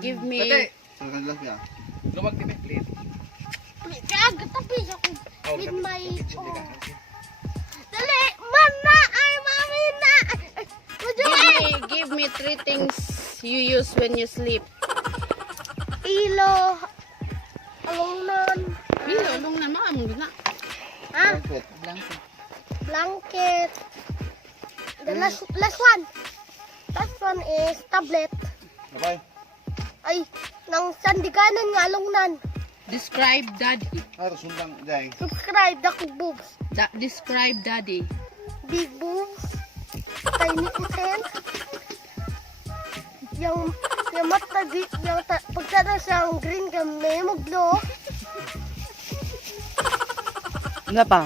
Give me. Lumag ni please. Aga tapi ako. With my Dali, mana ay mami na. Give me three things you use when you sleep. Ilo. Alungnan. Ilo, alungnan mo gina. Ha? Blanket. Blanket. The last one. Last one is tablet. Bye. Ay, nang sandiganan nga alungnan. Describe daddy. Sundang jay. Subscribe dako boobs. Describe daddy. Big boobs. Tiny chisel. Yung mata di, pagkada siyang green kami, maglo. Ano pa?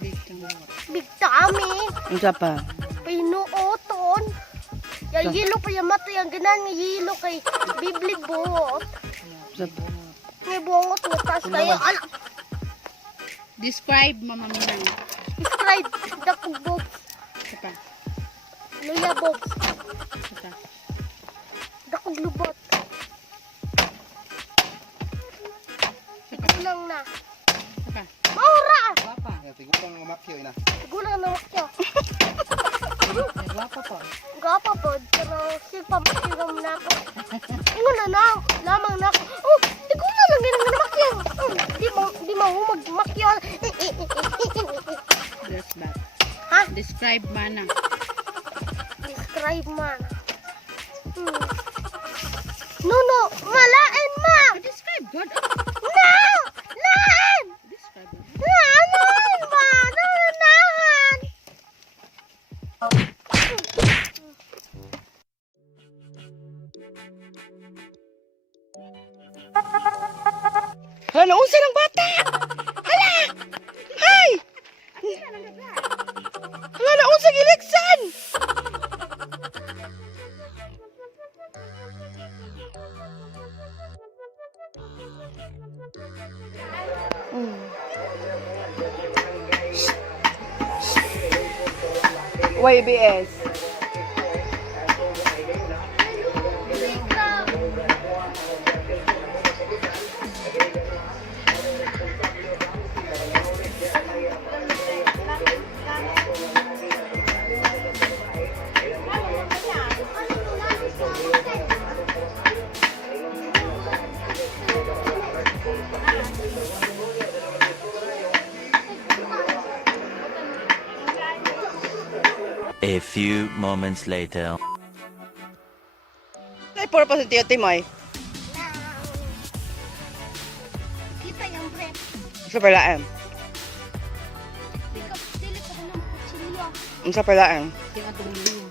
Big tummy. Ano pa? Pinuoton. Yung yellow pa yung mata, yung ganan nga yellow kay biblig buhot. Ano pa? May buhot mo, taas tayo. Describe mama minang. Describe dako boobs. Isa pa. Luya boobs. Isa pa. Dako lubot. Isa pa. Gulang na. Isa pa. Maura! Guwapa. Tigupang umakyo ina. Gulang na wakyo. Guwapa po. Gapa po, pero silpam na ako. Ingon na, lamang na ako. Oh, di ko na lang ganang makyo. Di mo magmakyo. That's bad. Ha? Describe mana. Describe man. No, malain ma. Describe God. Na! Laan! Describe. Laan ma! Nanahan! Hala, unsa ng bata? Hala! Hay! Hala, unsa giliksan? YBS. A few moments later. Ay, purpose ng tiyo, Timoy. Kita yung bread. Super laem. Dili ko na ng kutsilyo. Unsa pa laem? Yung atong liyo.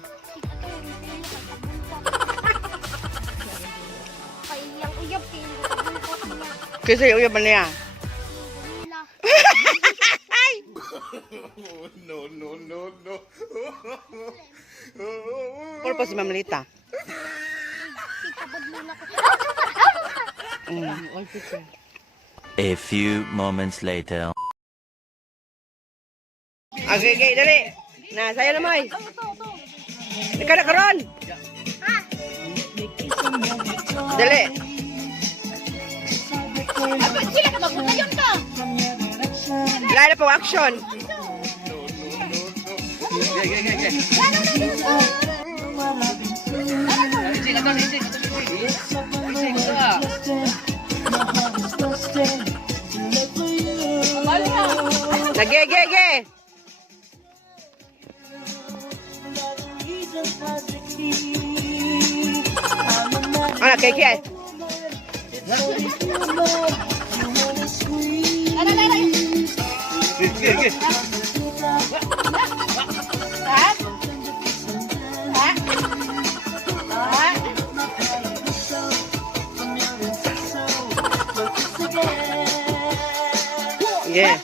Kay yang uyab kay hindi ko bulbot niya. Kasi uyab man niya. Nila. No. Purpose si Mamlita. Kita badlo na ko. All picture. A few moments later. Okay, dali. Na, sayo na mo. Ika na karon. Dali. Sila magutayon ka. Wala na po action. Nage. Ano, keke? Yeah.